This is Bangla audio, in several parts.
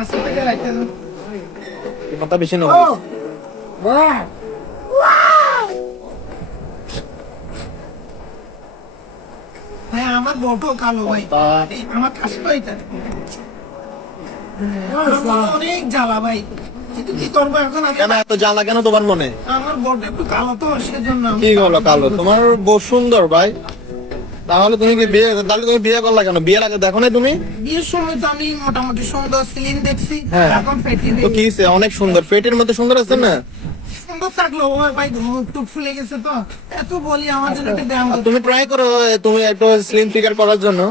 কাছে থেকে রাখতে কথা বেশি না ভাই আমার বটো কালো ভাই আমার কাজটা এটা অনেক জ্বালা ভাই কিন্তু কি করবো এখন কেন এত জ্বালা কেন তোমার মনে? আমার বটো একটু কালো তো সেজন্য কি হলো কালো? তোমার বউ সুন্দর ভাই, তাহলে তুমি কি বিয়ে, তাহলে তুমি বিয়ে করলা কেন? বিয়ের আগে দেখো না তুমি? বিয়ের সময় তো আমি মোটামুটি সুন্দর সিলিং দেখছি, এখন ফেটি তো কি হইছে? অনেক সুন্দর, পেটের মধ্যে সুন্দর আছে না? সুন্দর থাকলো ভাই মুখ টুক ফুলে গেছে তো এত বলি আমার জন্য একটা ব্যায়াম তুমি ট্রাই করো, তুমি একটু স্লিম ফিগার করার জন্য।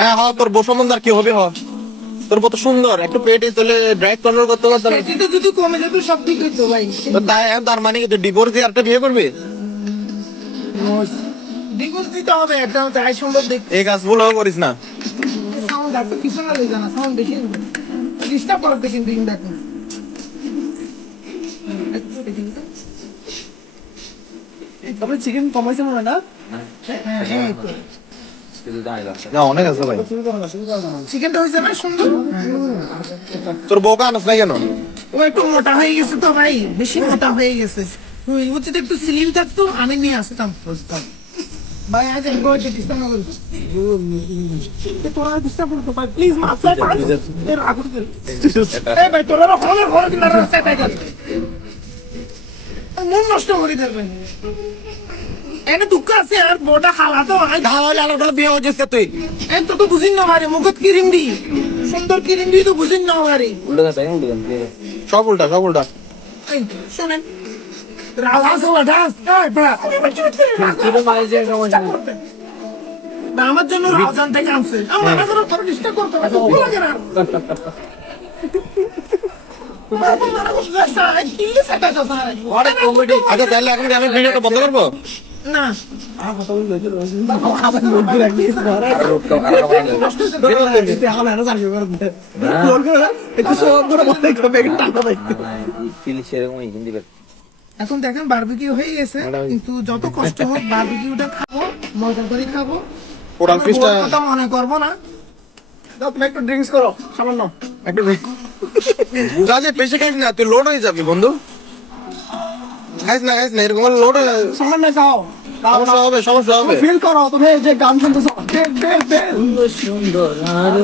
হ্যাঁ হ, তোর বউ সম্বন্ধে আর কি হবে? হ, তোর কত সুন্দর, একটু পেটে চলে ড্রাইভ কন্ট্রোল করতে পারতাম। যদি কমে যেত সব ঠিক হইতো ভাই। তাই তার মানে কি ডিভোর্স দিয়ে একটা বিয়ে করবে? ডিভোর্স দিতে হবে, একটা চাই সুন্দর দেখতে। এই কাজগুলো করিস না। সাউন্ড একটা পিছনে লই জানা, সাউন্ড বেশি ডিস্টার্ব করতে কিন্তু দেখুন। তবে চিকেন কমাইছে মনে না? না অনেক আছে ভাই। চিকেনটা হয়েছে না সুন্দর? তোর বউকে আনস না কেন? ও একটু মোটা হয়ে গেছে তো ভাই, বেশি মোটা হয়ে গেছে। ওই যদি একটু স্লিম থাকতো আমি নিয়ে আসতাম। ভাই আজ এক গোটা ডিস্টার্ব করো। তোরা ডিস্টার্ব করতে পার প্লিজ মাফ করে দে। রাখো দে। এই ভাই তোরা ফোনের ঘরে কিনা রাস্তায় তাই কর। মন নষ্ট করে দেবেন। এনে দুঃখ আছে আর বড়টা খালা তো তাহলে আলাদা বিয়ে হয়ে যাচ্ছে তুই। এত তো বুঝিন না মারে মুখত ক্রিম দি সুন্দর ক্রিম দি তো বুঝিন না মারে সব উল্টা, সব উল্টা। এই শুনেন রালাস ওয়াটাস এই বড় না আমার জন্য রাজান থেকে আনছে আমার না করে তোর ডিস্টার্ব করতে হবে লাগে না আচ্ছা তাহলে এখন আমি ভিডিওটা বন্ধ করবো না এখন দেখেন বারবিকিউ হয়ে গেছে কিন্তু যত কষ্ট হোক বারবিকিউটা খাবো মজা করে খাবো পুরান পিসটা কথা মনে করবো না তুমি একটু ড্রিঙ্কস করো সামান্য একটু রাজে পেশে খাইস না, তুই লোড হয়ে যাবি বন্ধু। খাইস না এরকম লোড সামান্য খাও সমস্যা হবে, সমস্যা হবে। ফিল করো তুমি যে গান শুনতেছো সুন্দর আর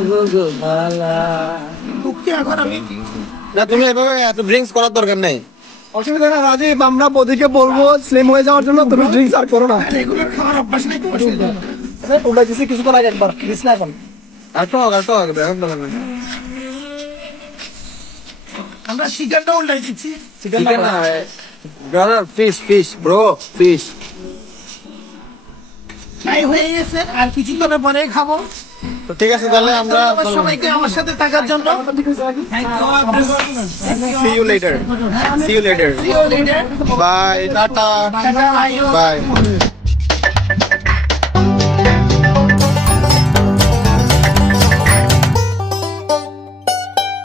ভালা তুই এখন আমি না তুমি এভাবে এত ড্রিঙ্কস করার দরকার নেই। অসুবিধা না রাজীব, আমরা বদিকে বলবো স্লিম হয়ে যাওয়ার জন্য তুমি ড্রিঙ্কস আর করো না। রেগুলার খাওয়ার অভ্যাস নেই তো অসুবিধা না। তোমরা দিছি কিছু তো লাগে একবার দিস না এখন আসো এখন দরকার নেই। আমরা চিকেনটা উল্টাই দিচ্ছি চিকেন না brother, fish bro, fish fry হয়ে গেছে আর কিছুক্ষণের পরে খাবো। তো ঠিক আছে তাহলে আমরা সবাইকে আমার সাথে থাকার জন্য see you later. See you later. Bye, tata, bye.